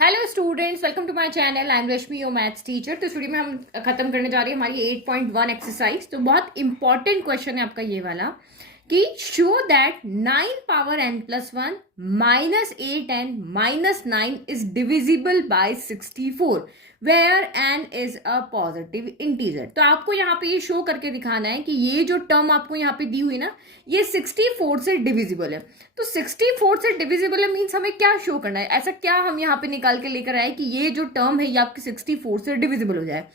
Hello students, welcome to my channel. I am Rashmi, your maths teacher. तो studio में हम खत्म करने जा रहे हैं हमारी 8.1 एक्सरसाइज। तो बहुत इंपॉर्टेंट क्वेश्चन है आपका ये वाला कि show that 9 power n plus 1 minus 8n minus 9 is divisible by 64 where n is a positive integer. तो आपको यहाँ पे ये शो करके दिखाना है कि ये जो टर्म आपको यहाँ पे दी हुई ना, ये 64 से डिविजिबल है। तो 64 से डिविजिबल है मीन्स हमें क्या शो करना है, ऐसा क्या हम यहाँ पे निकाल के लेकर आए कि ये जो टर्म है ये आपकी 64 से डिविजिबल हो जाए।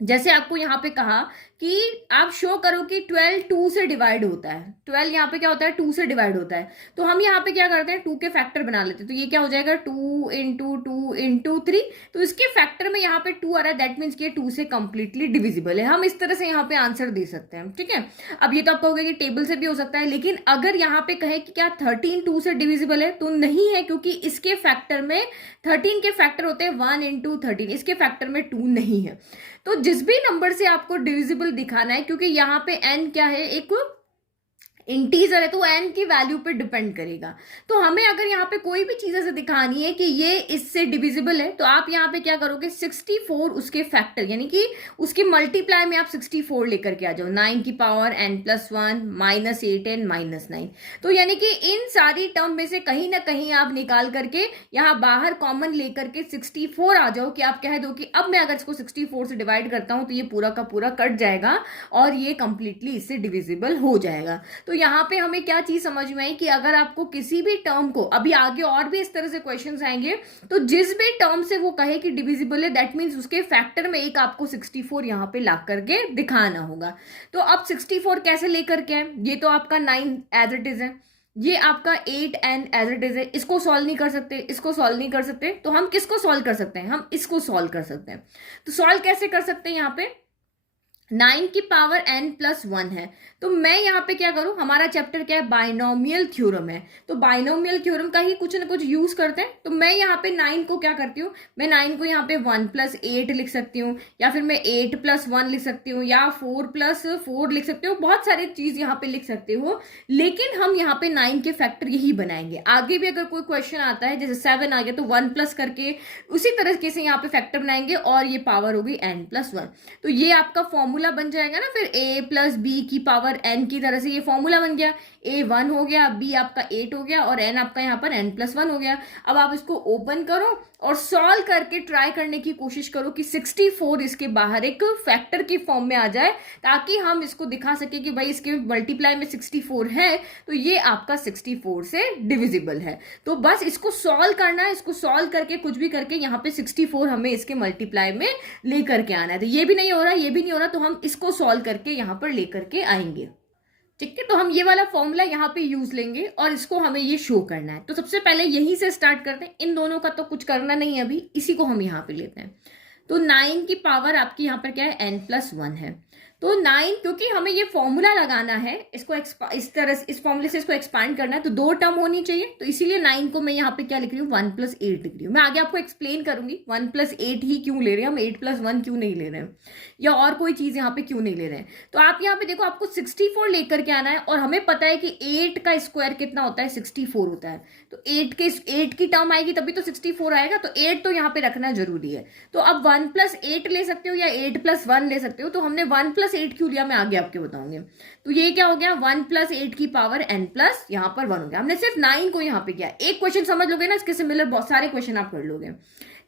जैसे आपको यहाँ पे कहा कि आप शो करो कि 12 2 से डिवाइड होता है। 12 यहाँ पे क्या होता है, 2 से डिवाइड होता है। तो हम यहाँ पे क्या करते हैं, 2 के फैक्टर बना लेते हैं। तो ये क्या हो जाएगा, 2 इंटू 2 इंटू 3। तो इसके फैक्टर में यहाँ पे 2 आ रहा है, दैट मीन्स कि 2 से कंप्लीटली डिविजिबल है। हम इस तरह से यहाँ पे आंसर दे सकते हैं, ठीक है। अब ये तो आप कहोगे कि टेबल से भी हो सकता है, लेकिन अगर यहाँ पे कहे कि क्या 13 2 से डिविजिबल है, तो नहीं है, क्योंकि इसके फैक्टर में 13 के फैक्टर होते हैं 1 इंटू 13, इसके फैक्टर में 2 नहीं है। तो जिस भी नंबर से आपको डिविजिबल दिखाना है, क्योंकि यहाँ पे n क्या है, एक इंटीजर है, तो n की वैल्यू पे डिपेंड करेगा। तो हमें अगर यहाँ पे कोई भी चीज ऐसे दिखानी है कि ये इससे डिविजिबल है, तो आप यहाँ पे क्या करोगे, 64 उसके फैक्टर यानी कि उसके मल्टीप्लाई में आप 64 लेकर के आ जाओ। 9 की power n plus 1 minus 8n minus 9। तो यानी कि इन सारी टर्म में से कहीं ना कहीं आप निकाल करके यहाँ बाहर कॉमन लेकर के 64 आ जाओ, कि आप कह दो कि अब मैं अगर इसको 64 से डिवाइड करता हूं तो ये पूरा का पूरा कट जाएगा और ये कंप्लीटली इससे डिविजिबल हो जाएगा। तो यहाँ पे हमें क्या चीज समझ में आई कि अगर आपको किसी भी टर्म को, अभी आगे और भी इस तरह से क्वेश्चंस आएंगे, तो जिस भी टर्म से वो कहे कि डिविजिबल है, दैट मीन्स उसके फैक्टर में एक आपको 64 यहाँ पे ला करके दिखाना होगा। तो अब 64 कैसे लेकर के है, ये तो आपका 9 एज इट इज है, ये आपका 8n एज इट इज है। इसको सॉल्व नहीं कर सकते, इसको सॉल्व नहीं कर सकते, तो हम किसको सॉल्व कर सकते हैं, हम इसको सॉल्व कर सकते हैं। तो सॉल्व कैसे कर सकते हैं, यहाँ पे 9 की पावर n प्लस 1 है। तो मैं यहाँ पे क्या करूं, हमारा चैप्टर क्या है, बाइनोमियल थ्योरम है। तो बाइनोमियल थ्योरम का ही कुछ ना कुछ यूज करते हैं। तो मैं यहाँ पे 9 को क्या करती हूँ, मैं 9 को यहाँ पे 1 प्लस 8 लिख सकती हूँ, या फिर मैं 8 प्लस 1 लिख सकती हूँ, या 4 प्लस 4 लिख सकती हूँ। बहुत सारी चीज यहाँ पे लिख सकते हो, लेकिन हम यहाँ पे 9 के फैक्टर यही बनाएंगे। आगे भी अगर कोई क्वेश्चन आता है, जैसे 7 आ गया, तो 1 प्लस करके उसी तरीके से यहाँ पे फैक्टर बनाएंगे, और ये पावर होगी n प्लस 1। तो ये आपका फॉर्मूला बन जाएगा ना, फिर a प्लस बी की पावर n की तरह से ये फॉर्मूला बन गया। a 1 हो गया, b आपका 8 हो गया, और n आपका यहाँ पर n प्लस 1 हो गया। अब आप इसको ओपन करो और सॉल्व करके ट्राई करने की कोशिश करो कि 64 इसके बाहर एक फैक्टर की फॉर्म में आ जाए, ताकि हम इसको दिखा सके कि भाई इसके मल्टीप्लाई में 64 है, तो ये आपका 64 से डिविजिबल है। तो बस इसको सॉल्व करना है, इसको सॉल्व करके कुछ भी करके यहाँ पे 64 हमें इसके मल्टीप्लाई में लेकर के आना है। तो ये भी नहीं हो रहा, ये भी नहीं हो रहा, तो हम इसको सॉल्व करके यहाँ पर लेकर के आएंगे, ठीक है। तो हम ये वाला फॉर्मूला यहाँ पे यूज लेंगे और इसको हमें ये शो करना है। तो सबसे पहले यहीं से स्टार्ट करते हैं, इन दोनों का तो कुछ करना नहीं है अभी, इसी को हम यहाँ पे लेते हैं। तो 9 की पावर आपकी यहाँ पर क्या है, n प्लस 1 है। तो 9, क्योंकि हमें ये फॉर्मूला लगाना है, इसको इस तरह से इस फॉर्मूले से इसको एक्सपांड करना है, तो 2 टर्म होनी चाहिए। तो इसीलिए 9 को मैं यहाँ पे क्या लिख रही हूँ, 1 प्लस 8 लिख रही हूँ। मैं आगे आपको एक्सप्लेन करूंगी 1 प्लस 8 ही क्यों ले रहे हैं हम, 8 प्लस 1 क्यों नहीं ले रहे हैं, या और कोई चीज यहाँ पे क्यों नहीं ले रहे हैं। तो आप यहाँ पे देखो, आपको 64 लेकर के आना है, और हमें पता है कि 8 का स्क्वायर कितना होता है, 64 होता है। तो 8 की टर्म आएगी तभी तो 64 आएगा, तो 8 तो यहाँ पे रखना जरूरी है। तो अब 1 प्लस 8 ले सकते हो या 8 प्लस 1 ले सकते हो। तो हमने 1 प्लस 8 क्यों लिया, मैं आगे आपके बताऊंगी। तो ये क्या हो गया, 1 प्लस 8 की पावर n प्लस यहाँ पर 1 हो गया। हमने सिर्फ 9 को यहाँ पे किया। एक क्वेश्चन समझ लोगे ना, इसके सिमिलर बहुत सारे क्वेश्चन आप कर लोगे,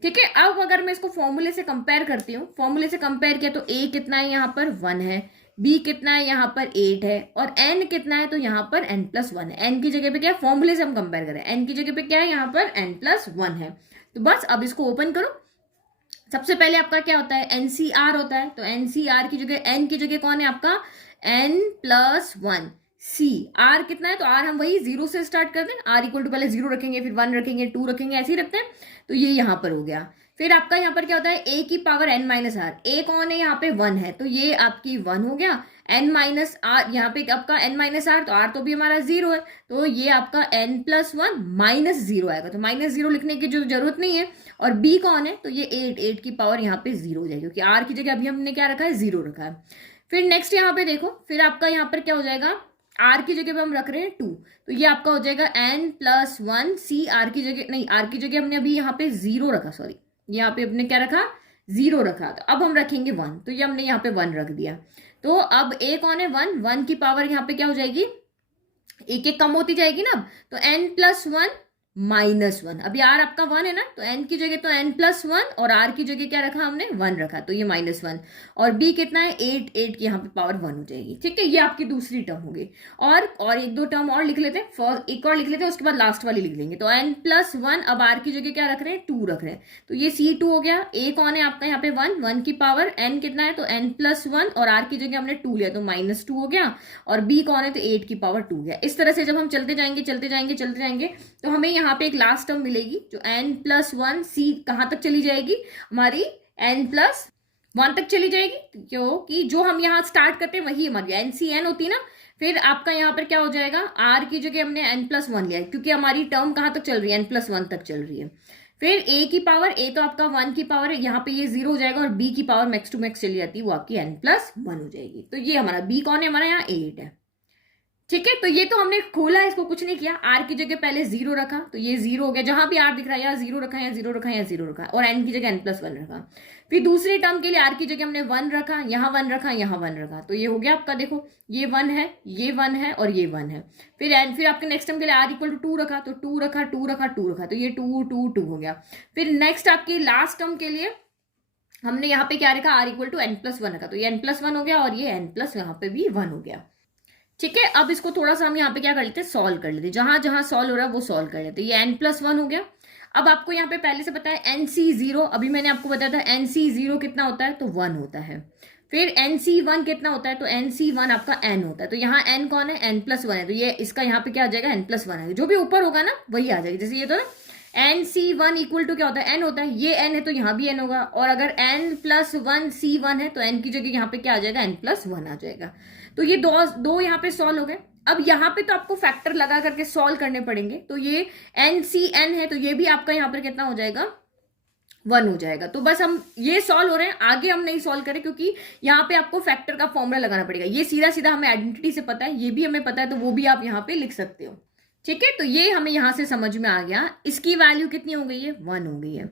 ठीक है। अब अगर मैं इसको फॉर्मूले से कंपेयर करती हूँ, फॉर्मूले से कंपेयर किया तो a कितना है, यहाँ पर 1 है, b कितना है, यहाँ पर 8 है, और n कितना है, तो यहाँ पर n प्लस 1 है। n की जगह पे क्या है, फॉर्मूले से हम कंपेयर करें, n की जगह पे क्या है, यहाँ पर n प्लस 1 है। तो बस अब इसको ओपन करो। सबसे पहले आपका क्या होता है, एनसीआर होता है। तो एनसीआर की जगह n की जगह कौन है आपका, n प्लस 1। सी आर कितना है, तो आर हम वही 0 से स्टार्ट करते हैं। आर इक्वल टू पहले 0 रखेंगे, फिर 1 रखेंगे, 2 रखेंगे, ऐसे ही रखते हैं। तो ये यहाँ पर हो गया। फिर आपका यहाँ पर क्या होता है, a की power n minus r. a कौन है, यहाँ पे 1 है, तो ये आपकी 1 हो गया। n माइनस आर, यहाँ पे आपका n माइनस आर, तो r तो भी हमारा 0 है, तो ये आपका n प्लस 1 माइनस 0 आएगा। तो माइनस 0 लिखने की जो जरूरत नहीं है। और b कौन है, तो ये 8 की पावर यहाँ पे 0 हो जाएगी, क्योंकि r की जगह अभी हमने क्या रखा है, 0 रखा है। फिर नेक्स्ट यहाँ पे देखो, फिर आपका यहाँ पर क्या हो जाएगा, आर की जगह पे हम रख रहे हैं 2, तो ये आपका हो जाएगा n+1 सी, आर की जगह नहीं, आर की जगह हमने अभी यहाँ पे 0 रखा, सॉरी यहाँ पे अपने क्या रखा, 0 रखा, तो अब हम रखेंगे 1, तो ये हमने यहाँ पे 1 रख दिया। तो अब a कौन है, 1, 1 की पावर यहाँ पे क्या हो जाएगी, एक एक कम होती जाएगी ना, तो n+1 -1, अभी r आपका 1 है ना, तो n की जगह तो n+1 और r की जगह क्या रखा हमने, 1 रखा, तो ये -1, और b कितना है 8, 8 की यहाँ पे पावर 1 हो जाएगी। ठीक है, ये आपकी दूसरी टर्म होगी। और एक दो टर्म और लिख लेते हैं, फर्स्ट एक और लिख लेते हैं, उसके बाद लास्ट वाली लिख लेंगे। तो n+1, अब r की जगह क्या रख रहे हैं, 2 रख रहे हैं, तो ये c2 हो गया। a कौन है आपका यहाँ पे 1, 1 की पावर n कितना है, तो n+1 और r की जगह हमने 2 लिया, तो -2 हो गया, और b कौन है, तो 8 की पावर 2 गया। इस तरह से जब हम चलते जाएंगे चलते जाएंगे चलते जाएंगे, तो हमें यहाँ पे एक लास्ट टर्म मिलेगी जो n+1 c कहाँ तक चली जाएगी, हमारी n+1 तक चली जाएगी, क्योंकि जो हम यहाँ स्टार्ट करते हैं वही हमारी NCN होती है ना। फिर आपका यहाँ पर क्या हो जाएगा, r की जगह हमने n+1 लिया है, क्योंकि हमारी टर्म कहाँ तक चल रही है, n+1 तक चल रही है। फिर a की पावर, a तो आपका 1 की पावर है, यहाँ पे ये 0 हो जाएगा, और b की पावर मैक्स टू मैक्स चली जाती है, वो आपकी n+1 हो जाएगी। तो ये हमारा b कौन है, हमारा यहाँ 8 है। ठीक है, तो ये तो हमने खोला है, इसको कुछ नहीं किया, आर की जगह पहले 0 रखा, तो ये 0 हो गया, जहां भी आर दिख रहा है यहाँ 0 रखा, यहाँ 0 रखा, यहाँ 0 रखा, और एन की जगह n+1 रखा। फिर दूसरी टर्म के लिए आर की जगह हमने 1 रखा, यहाँ 1 रखा, यहाँ 1 रखा, तो ये हो गया आपका, देखो ये 1 है, ये 1 है, और ये 1 है। फिर आपके नेक्स्ट टर्म के लिए आर इक्वल टू 2 रखा, तो 2 रखा, 2 रखा, 2 रखा, तो ये 2 2 2 हो गया। फिर नेक्स्ट आपकी लास्ट टर्म के लिए हमने यहाँ पे क्या रखा, आर इक्वल टू n+1 रखा, तो ये n+1 हो गया, और ये n+ यहाँ पे भी 1 हो गया। ठीक है, अब इसको थोड़ा सा हम यहाँ पे क्या कर लेते हैं, सॉल्व कर लेते हैं, जहां जहां सॉल्व हो रहा है वो सॉल्व कर लेते हैं। ये n+1 हो गया। अब आपको यहाँ पे पहले से पता है NC0, अभी मैंने आपको बताया था NC0 कितना होता है, तो 1 होता है। फिर NC1 कितना होता है, तो NC1 आपका n होता है, तो यहाँ n कौन है, n+1 है, तो ये इसका यहाँ पे क्या आ जाएगा, n+1 है, जो भी ऊपर होगा ना वही आ जाएगी। जैसे ये तो ना NC1 इक्वल टू क्या होता है, n होता है, ये n है तो यहाँ भी n होगा, और अगर n+1 C1 है तो n की जगह यहाँ पे क्या आ जाएगा, n+1 आ जाएगा। तो ये दो यहाँ पे सॉल्व हो गए। अब यहाँ पे तो आपको फैक्टर लगा करके सॉल्व करने पड़ेंगे, तो ये NCN है, तो ये भी आपका यहाँ पर कितना हो जाएगा, 1 हो जाएगा। तो बस हम ये सॉल्व हो रहे हैं, आगे हम नहीं सॉल्व करें, क्योंकि यहाँ पे आपको फैक्टर का फॉर्मूला लगाना पड़ेगा। ये सीधा सीधा हमें आइडेंटिटी से पता है, ये भी हमें पता है, तो वो भी आप यहाँ पे लिख सकते हो। ठीक है, तो ये हमें यहां से समझ में आ गया। इसकी वैल्यू कितनी हो गई है, 1 हो गई है।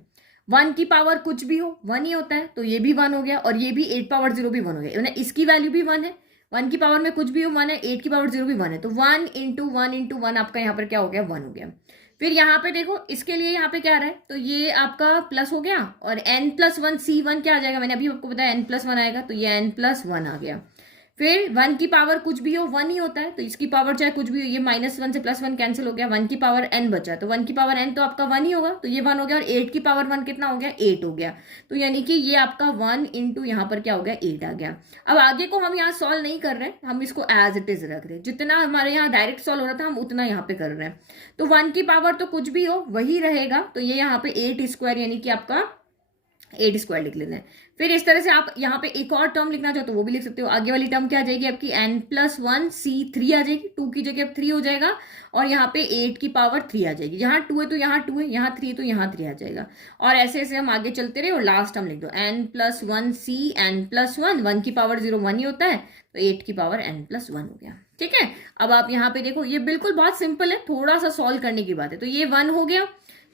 1 की पावर कुछ भी हो 1 ही होता है, तो ये भी 1 हो गया, और ये भी 8 पावर 0 भी 1 हो गया, इसकी वैल्यू भी 1 है। 1 की पावर में कुछ भी हो 1 है, 8 की पावर 0 भी 1 है, तो 1 × 1 × 1 आपका यहाँ पर क्या हो गया, 1 हो गया। फिर यहाँ पे देखो, इसके लिए यहाँ पे क्या आ रहा है, तो ये आपका प्लस हो गया, और n+1 C1 क्या आ जाएगा, मैंने अभी आपको बताया n+1 आएगा, तो ये n+1 आ गया। फिर 1 की पावर कुछ भी हो 1 ही होता है, तो इसकी पावर चाहे कुछ भी हो, ये -1 से +1 कैंसिल हो गया, 1 की पावर n बचा, तो 1 की पावर n तो आपका 1 ही होगा, तो ये 1 हो गया, और 8 की पावर 1 कितना हो गया, 8 हो गया, तो यानी कि ये आपका 1 × यहाँ पर क्या हो गया, 8 आ गया। अब आगे को हम यहाँ सॉल्व नहीं कर रहे हैं, हम इसको एज इट इज रख रहे हैं, जितना हमारे यहाँ डायरेक्ट सॉल्व हो रहा था हम उतना यहाँ पे कर रहे हैं। तो 1 की पावर तो कुछ भी हो वही रहेगा, तो ये यहाँ पे 8² यानी कि आपका 8² लिख लेना है। फिर इस तरह से आप यहाँ पे एक और टर्म लिखना चाहो तो वो भी लिख सकते हो। आगे वाली टर्म क्या आ जाएगी आपकी, n+1 C3 आ जाएगी, 2 की जगह अब 3 हो जाएगा, और यहाँ पे 8 की पावर 3 आ जाएगी, जहाँ 2 है तो यहाँ 2 है, यहाँ 3 है तो यहाँ 3 आ जाएगा, और ऐसे ऐसे हम आगे चलते रहे। और लास्ट टर्म लिख दो n+1 C n+1, 1 की पावर 0 1 ही होता है, तो 8 की पावर n+1 हो गया। ठीक है, अब आप यहाँ पे देखो, ये बिल्कुल बहुत सिंपल है, थोड़ा सा सॉल्व करने की बात है। तो ये 1 हो गया,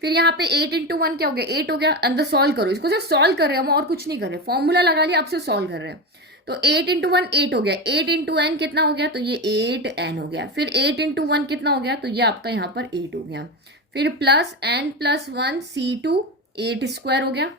फिर यहाँ पे 8 × 1 क्या हो गया, 8 हो गया। अंदर सॉल्व करो, इसको सिर्फ सॉल्व कर रहे हैं हम, और कुछ नहीं कर रहे, फॉर्मूला लगा लिया, अब से सॉल्व कर रहे हैं। तो 8 × 1 8 हो गया, 8 × n कितना हो गया, तो ये 8n हो गया। फिर 8 × 1 कितना हो गया, तो ये आपका यहाँ पर 8 हो गया। फिर प्लस n+1 C2 8² हो गया।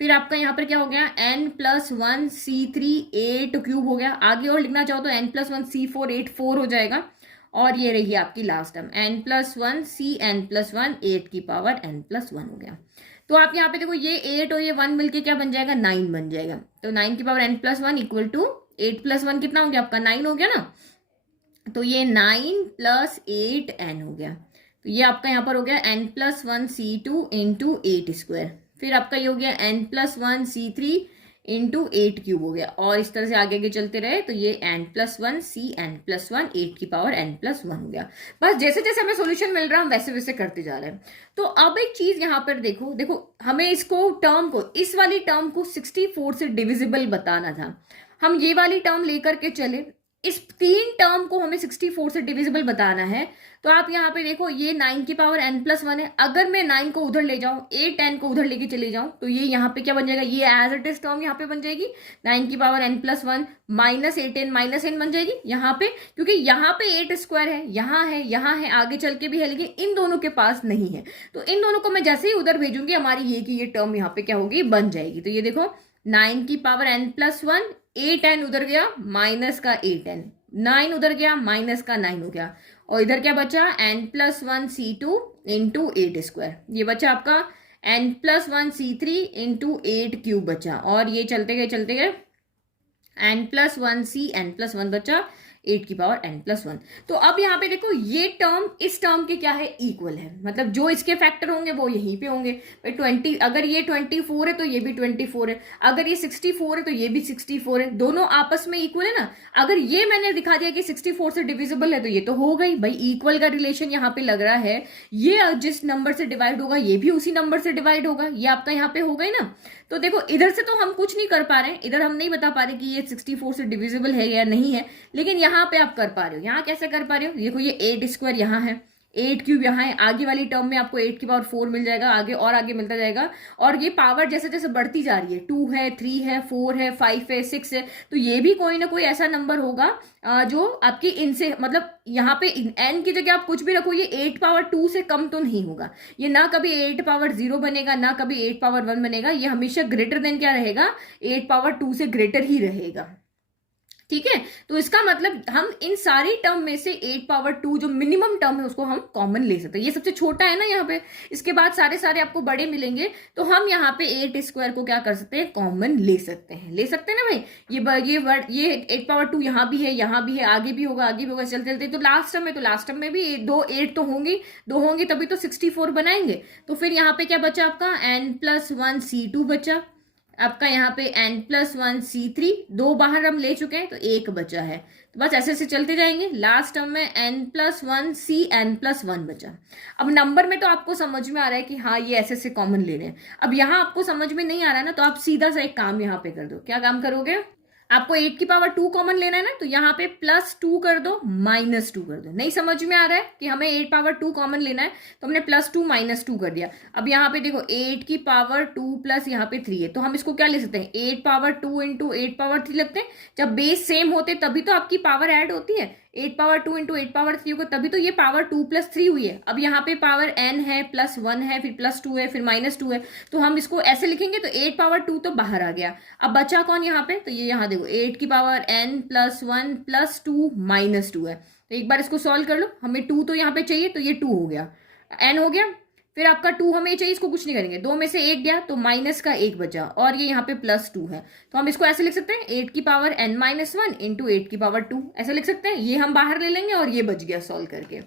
फिर आपका यहाँ पर क्या हो गया, n+1 C3 8³ हो गया। आगे और लिखना चाहो तो n+1 C4 8 हो जाएगा, और ये रही आपकी last term n+1 C n+1 8 की पावर n+1 हो गया। तो आप यहाँ पे देखो, ये 8 और ये 1 मिलके क्या बन जाएगा, 9 बन जाएगा। तो 9 की पावर n+1 इक्वल टू 8+1 कितना हो गया आपका, 9 हो गया ना, तो ये 9 + 8n हो गया। तो ये आपका यहाँ पर हो गया n+1 C2 × 8²। फिर आपका ये हो गया n+1 C3 × 8³ हो गया, और इस तरह से आगे आगे चलते रहे, तो ये n+1 C n+1 8 की पावर n+1 हो गया। बस जैसे जैसे हमें सॉल्यूशन मिल रहा है हम वैसे वैसे करते जा रहे हैं। तो अब एक चीज यहाँ पर देखो हमें इसको टर्म को, इस वाली टर्म को 64 से डिविजिबल बताना था। हम ये वाली टर्म लेकर के चले, इस 3 टर्म को हमें 64 से डिविजिबल बताना है। तो आप यहाँ पे देखो, ये 9 की पावर n+1 है। अगर मैं 9 को उधर ले जाऊं, 8n को उधर लेके चले जाऊं, तो ये यहाँ पे क्या बन जाएगा, ये एज इट इज टर्म यहाँ पे बन जाएगी 9 की power n+1 minus 8n minus n बन जाएगी यहाँ पे, क्योंकि यहाँ पे 8 स्क्वायर है, यहाँ है, आगे चल के भी है, लेकिन इन दोनों के पास नहीं है। तो इन दोनों को मैं जैसे ही उधर भेजूंगी, हमारी ये की ये टर्म यहाँ पे क्या होगी, बन जाएगी। तो ये देखो 9 की पावर n+1, 8n उधर गया, माइनस का 8n, 9 उधर गया, माइनस का 9 हो गया, और इधर क्या बचा, n+1c2 इंटू 8 स्क्वायर, ये बचा आपका n+1c3 इंटू 8 क्यूब बचा, और ये चलते गए n+1c n+1 बचा 8 की पावर n+1। तो अब यहाँ पे देखो, ये टर्म इस टर्म के क्या है, इक्वल है, मतलब जो इसके फैक्टर होंगे वो यहीं पे होंगे। 20, अगर ये 24 है तो ये भी 24 है, अगर ये 64 है तो ये भी 64 है, दोनों आपस में इक्वल है ना। अगर ये मैंने दिखा दिया कि 64 से डिविजिबल है, तो ये तो हो गई भाई, इक्वल का रिलेशन यहाँ पे लग रहा है। ये जिस नंबर से डिवाइड होगा, ये भी उसी नंबर से डिवाइड होगा, ये आपका यहाँ पे हो गई ना। तो देखो, इधर से तो हम कुछ नहीं कर पा रहे हैं, इधर हम नहीं बता पा रहे कि ये 64 से डिविजिबल है या नहीं है, लेकिन यहाँ पे आप कर पा रहे हो। यहाँ कैसे कर पा रहे हो, देखो ये 8 स्क्वायर यहाँ है, 8 क्यूब यहाँ है, आगे वाली टर्म में आपको 8 की पावर 4 मिल जाएगा, आगे और आगे मिलता जाएगा, और ये पावर जैसे जैसे बढ़ती जा रही है, 2 है, 3 है, 4 है, 5 है, 6 है, तो ये भी कोई ना कोई ऐसा नंबर होगा जो आपकी इनसे, मतलब यहाँ पे n की जगह आप कुछ भी रखो, ये 8 पावर 2 से कम तो नहीं होगा, ये ना कभी 8 पावर 0 बनेगा, ना कभी 8 पावर 1 बनेगा, ये हमेशा ग्रेटर देन क्या रहेगा, 8 पावर 2 से ग्रेटर ही रहेगा। ठीक है, तो इसका मतलब हम इन सारी टर्म में से 8 पावर 2 जो मिनिमम टर्म है उसको हम कॉमन ले सकते हैं। ये सबसे छोटा है ना यहाँ पे, इसके बाद सारे आपको बड़े मिलेंगे, तो हम यहाँ पे 8 स्क्वायर को क्या कर सकते हैं, कॉमन ले सकते हैं ना भाई। ये 8 पावर 2 यहाँ भी है, आगे भी होगा, चलते तो लास्ट टर्म में भी 2 8 तो होंगी, 2 होंगी तभी तो 64 बनाएंगे। तो फिर यहाँ पे क्या बचा आपका, n+1c2 बचा, आपका यहाँ पे n+1c3, 2 बाहर हम ले चुके हैं तो 1 बचा है। तो बस ऐसे चलते जाएंगे, लास्ट टर्म में n+1c n+1 बचा। अब नंबर में तो आपको समझ में आ रहा है कि हाँ ये ऐसे कॉमन ले रहे हैं। अब यहाँ आपको समझ में नहीं आ रहा है ना, तो आप सीधा सा एक काम यहाँ पे कर दो। क्या काम करोगे, आपको 8 की पावर 2 कॉमन लेना है ना, तो यहाँ पे +2 कर दो, -2 कर दो। नहीं समझ में आ रहा है कि हमें 8 पावर 2 कॉमन लेना है, तो हमने +2 -2 कर दिया। अब यहाँ पे देखो 8 की पावर 2 प्लस यहाँ पे 3 है, तो हम इसको क्या ले सकते हैं, 8 पावर 2 इंटू 8 पावर 3 लगते हैं। जब बेस सेम होते तभी तो आपकी पावर ऐड होती है, 8 पावर 2 इंटू 8 पावर 3 होगा, तभी तो ये पावर 2 + 3 हुई है। अब यहाँ पे पावर n है, +1 है, फिर +2 है, फिर -2 है, तो हम इसको ऐसे लिखेंगे, तो 8 पावर 2 तो बाहर आ गया। अब बचा कौन यहाँ पे, तो ये यहाँ देखो 8 की पावर n +1 +2 -2 है। तो एक बार इसको सॉल्व कर लो, हमें 2 तो यहाँ पे चाहिए, तो ये 2 हो गया, n हो गया, फिर आपका 2 हमें चाहिए, इसको कुछ नहीं करेंगे, 2 में से 1 गया तो माइनस का 1 बचा, और ये यहाँ पे +2 है, तो हम इसको ऐसे लिख सकते हैं 8 की पावर n-1 इंटू 8 की पावर 2, ऐसे लिख सकते हैं। ये हम बाहर ले लेंगे और ये बच गया सॉल्व करके।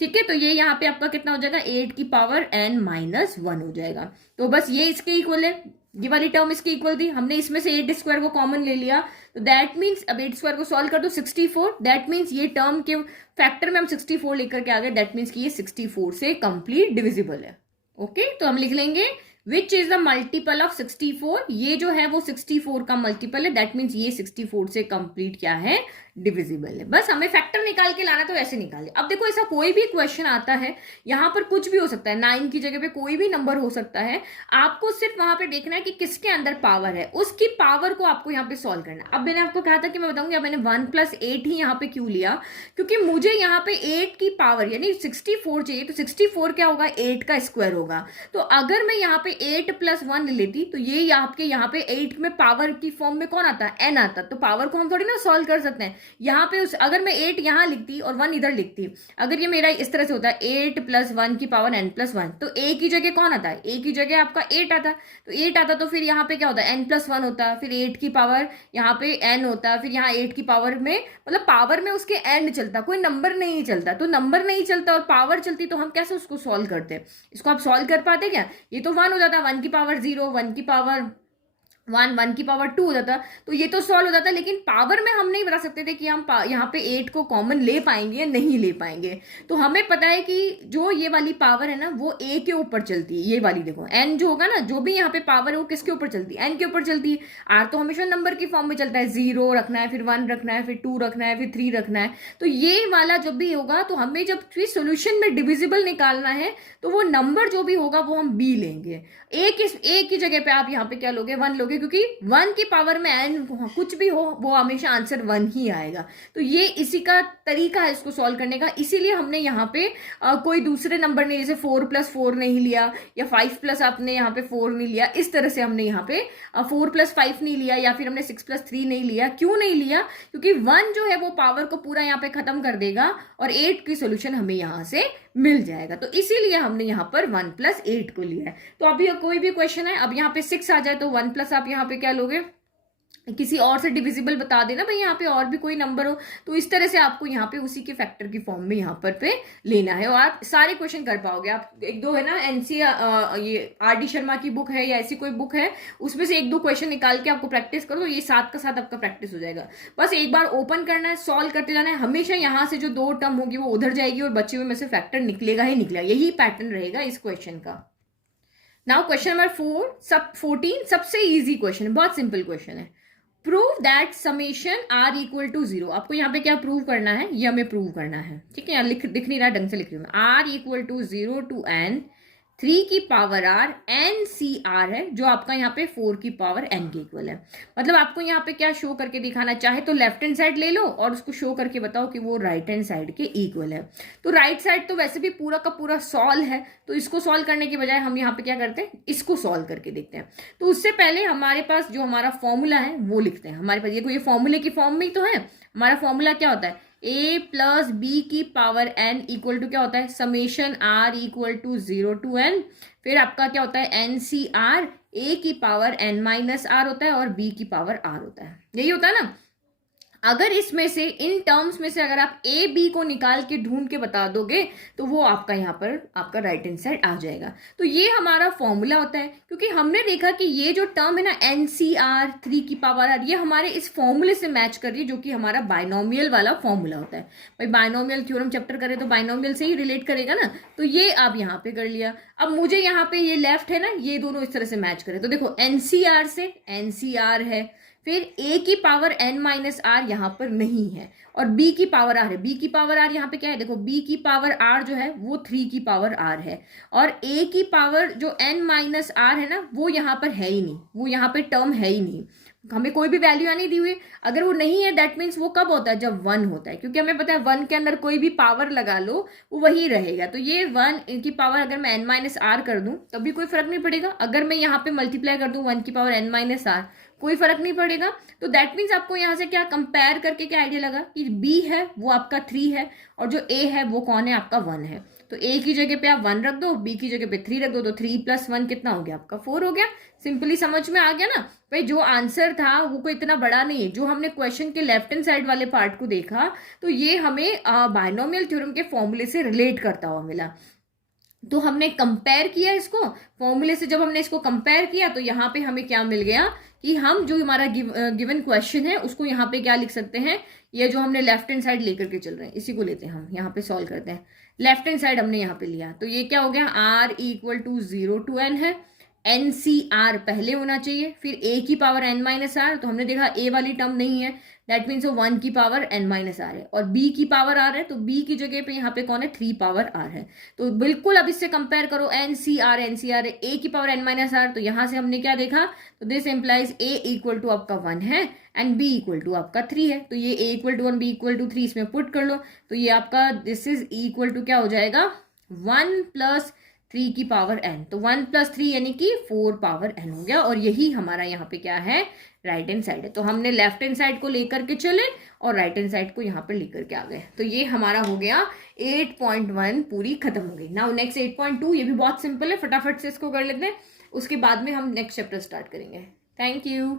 ठीक है, तो ये यहाँ पे आपका कितना हो जाएगा, 8 की पावर n-1 हो जाएगा। तो बस ये इसके इक्वल है, ये वाली टर्म इसकी इक्वल थी, हमने इसमें से 8 स्क्वायर को कॉमन ले लिया, तो दैट मीन्स अब 8 स्क्वायर को सॉल्व कर दो 64, दैट मीन्स ये टर्म के फैक्टर में हम 64 लेकर के आ गए, दैट मीन्स कि ये 64 से कंप्लीट डिविजिबल है। ओके, तो हम लिख लेंगे which is the multiple of 64, ये जो है वो 64 का मल्टीपल है, दैट मीन्स ये 64 से कंप्लीट क्या है, डिविजिबल है। बस हमें फैक्टर निकाल के लाना, तो ऐसे निकाले। अब देखो ऐसा कोई भी क्वेश्चन आता है, यहाँ पर कुछ भी हो सकता है, 9 की जगह पे कोई भी नंबर हो सकता है, आपको सिर्फ वहां पे देखना है कि किसके अंदर पावर है, उसकी पावर को आपको यहाँ पे सॉल्व करना है। अब मैंने आपको कहा था कि मैं बताऊंगी, अब मैंने 1 + 8 ही यहाँ पे क्यों लिया, क्योंकि मुझे यहाँ पे 8 की पावर यानी 64 चाहिए, तो 64 क्या होगा, 8 का स्क्वायर होगा। तो अगर मैं यहाँ पे 8 + 1 लेती, तो ये आपके यहाँ पे 8 में पावर की फॉर्म में कौन आता है, n आता, तो पावर को हम थोड़ी ना सॉल्व कर सकते हैं। यहाँ पे अगर मैं 8 यहाँ लिखती और 1 इधर लिखती, अगर ये मेरा इस तरह से होता है 8 + 1 की पावर n+1, तो a की जगह कौन आता है, a की जगह आपका 8 आता, तो 8 आता, तो फिर यहाँ पे क्या होता है, n+1 होता, फिर 8 की पावर यहाँ पे n होता, फिर यहाँ 8 की पावर में, मतलब पावर में उसके n चलता, कोई नंबर नहीं चलता, तो नंबर नहीं चलता और पावर चलती, तो हम कैसे उसको सॉल्व करते, इसको आप सॉल्व कर पाते क्या, ये तो 1 हो जाता, 1 की पावर 0, 1 की पावर वन की पावर 2 हो जाता, तो ये तो सॉल्व हो जाता, लेकिन पावर में हम नहीं बता सकते थे कि हम यहाँ पे 8 को कॉमन ले पाएंगे या नहीं ले पाएंगे। तो हमें पता है कि जो ये वाली पावर है ना वो a के ऊपर चलती है, ये वाली देखो n जो होगा ना, जो भी यहाँ पे पावर है वो किसके ऊपर चलती है, n के ऊपर चलती है। r तो हमेशा नंबर की फॉर्म में चलता है, 0 रखना है, फिर 1 रखना है, फिर 2 रखना है, फिर 3 रखना है। तो ये वाला जब भी होगा तो हमें जब सोल्यूशन में डिविजिबल निकालना है तो वो नंबर जो भी होगा वो हम b लेंगे। a की जगह पे आप यहाँ पे क्या लोगे, 1 लोगे, क्योंकि 1 की पावर में n कुछ भी हो वो हमेशा आंसर 1 ही आएगा। तो ये इसी का तरीका है इसको सॉल्व करने का, इसीलिए हमने यहाँ पे कोई दूसरे नंबर नहीं, जैसे 4+4 नहीं लिया या 5+ आपने यहाँ पे 4 नहीं लिया, इस तरह से हमने यहाँ पे 4+5 नहीं लिया, या फिर हमने 6+3 नहीं लिया। क्यों नहीं लिया? क्योंकि 1 जो है वो पावर को पूरा यहाँ पे खत्म कर देगा और 8 की सोल्यूशन हमें यहाँ से मिल जाएगा। तो इसीलिए हमने यहाँ पर 1+8 को लिया है। तो अभी कोई भी क्वेश्चन है, अब यहाँ पे 6 आ जाए तो 1+ आप यहाँ पे क्या लोगे, किसी और से डिविजिबल बता देना भाई, यहाँ पे और भी कोई नंबर हो, तो इस तरह से आपको यहाँ पे उसी के फैक्टर की फॉर्म में यहाँ पर पे लेना है और आप सारे क्वेश्चन कर पाओगे। आप एक दो है ना ये आर डी शर्मा की बुक है या ऐसी कोई बुक है, उसमें से एक दो क्वेश्चन निकाल के आपको प्रैक्टिस करो, तो ये साथ का साथ आपका प्रैक्टिस हो जाएगा। बस एक बार ओपन करना है, सॉल्व करते जाना है, हमेशा यहाँ से जो 2 टर्म होगी वो उधर जाएगी और बचे हुए में से फैक्टर निकलेगा ही निकलेगा। यही पैटर्न रहेगा इस क्वेश्चन का। नाउ क्वेश्चन नंबर 14 सबसे इजी क्वेश्चन है, बहुत सिंपल क्वेश्चन है। Prove that summation r equal to 0। आपको यहाँ पे क्या प्रूव करना है, ये हमें प्रूव करना है, ठीक है। यहाँ दिख नहीं रहा, ढंग से लिख रही हूँ मैं। r equal to 0 to n 3 की पावर r NCR है, जो आपका यहाँ पे 4 की पावर n के इक्वल है। मतलब आपको यहाँ पे क्या शो करके दिखाना, चाहे तो लेफ्ट हैंड साइड ले लो और उसको शो करके बताओ कि वो राइट हैंड साइड के इक्वल है। तो राइट साइड तो वैसे भी पूरा का पूरा सॉल्व है, तो इसको सॉल्व करने के बजाय हम यहाँ पे क्या करते हैं, इसको सॉल्व करके देखते हैं। तो उससे पहले हमारे पास जो हमारा फॉर्मूला है वो लिखते हैं। हमारे पास ये फॉर्मूले की फॉर्म में ही तो है। हमारा फॉर्मूला क्या होता है, a+b की पावर n इक्वल टू क्या होता है, summation r equal to 0 to n, फिर आपका क्या होता है NCR, a की पावर n-r होता है और b की पावर r होता है। यही होता है ना। अगर इसमें से इन टर्म्स में से अगर आप ए बी को निकाल के ढूंढ के बता दोगे तो वो आपका यहाँ पर आपका राइट हैंड साइड आ जाएगा। तो ये हमारा फॉर्मूला होता है, क्योंकि हमने देखा कि ये जो टर्म है ना NCR 3 की पावर r, ये हमारे इस फॉर्मूले से मैच कर रही है, जो कि हमारा बाइनोमियल वाला फॉर्मूला होता है। भाई बाइनोमियल थ्योरम चैप्टर करे तो बाइनोमियल से ही रिलेट करेगा ना, तो ये आप यहाँ पे कर लिया। अब मुझे यहाँ पे ये लेफ्ट है ना, ये दोनों इस तरह से मैच करे, तो देखो NCR से NCR है, फिर a की पावर n-r यहाँ पर नहीं है और b की पावर r है। b की पावर r यहाँ पे क्या है, देखो b की पावर r जो है वो 3 की पावर r है और a की पावर जो n-r है ना वो यहाँ पर है ही नहीं, वो यहाँ पे टर्म है ही नहीं, हमें कोई भी वैल्यू यहाँ नहीं दी हुई। अगर वो नहीं है दैट मीन्स वो कब होता है, जब 1 होता है, क्योंकि हमें पता है 1 के अंदर कोई भी पावर लगा लो वो वही रहेगा। तो ये 1 की पावर अगर मैं n-r कर दूं तब भी कोई फर्क नहीं पड़ेगा। अगर मैं यहाँ पे मल्टीप्लाई कर दूं 1 की पावर n-r, कोई फर्क नहीं पड़ेगा। तो दैट मीन्स आपको यहाँ से क्या कंपेयर करके क्या आइडिया लगा कि b है वो आपका 3 है और जो a है वो कौन है, आपका 1 है। तो a की जगह पे आप 1 रख दो, b की जगह पे 3 रख दो, तो 3 + 1 कितना हो गया, आपका 4 हो गया। सिंपली समझ में आ गया ना भाई। जो आंसर था वो कोई इतना बड़ा नहीं है, जो हमने क्वेश्चन के लेफ्ट हैंड साइड वाले पार्ट को देखा तो ये हमें बाइनोमियल थ्योरम के फॉर्मूले से रिलेट करता हुआ मिला। तो हमने कंपेयर किया इसको फॉर्मूले से, जब हमने इसको कंपेयर किया तो यहाँ पे हमें क्या मिल गया कि हम जो हमारा गिवन क्वेश्चन है उसको यहाँ पे क्या लिख सकते हैं, ये जो हमने लेफ्ट हैंड साइड लेकर के चल रहे हैं इसी को लेते हैं हम, यहाँ पे सॉल्व करते हैं। लेफ्ट हैंड साइड हमने यहाँ पे लिया तो ये क्या हो गया, r equal to 0 to n है, NCR पहले होना चाहिए, फिर a की पावर n-r, तो हमने देखा a वाली टर्म नहीं है, दैट मीन्स वो 1 की पावर n-r है और b की पावर r है, तो b की जगह पे यहाँ पे कौन है, 3 पावर r है। तो बिल्कुल अब इससे कंपेयर करो, NCR है a की पावर n-r, तो यहाँ से हमने क्या देखा, तो this implies a equal to आपका 1 है एंड b इक्वल टू आपका 3 है। तो ये a equal to 1 b equal to 3 इसमें पुट कर लो, तो ये आपका दिस इज इक्वल टू क्या हो जाएगा, 1 + 3 की पावर n, तो 1 + 3 यानी कि 4 पावर n हो गया। और यही हमारा यहाँ पे क्या है, राइट हैंड साइड है। तो हमने लेफ्ट हैंड साइड को लेकर के चले और राइट हैंड साइड को यहाँ पे लेकर के आ गए। तो ये हमारा हो गया 8.1 पूरी खत्म हो गई। नाउ नेक्स्ट 8.2, ये भी बहुत सिंपल है, फटाफट से इसको कर लेते हैं, उसके बाद में हम नेक्स्ट चैप्टर स्टार्ट करेंगे। Thank you.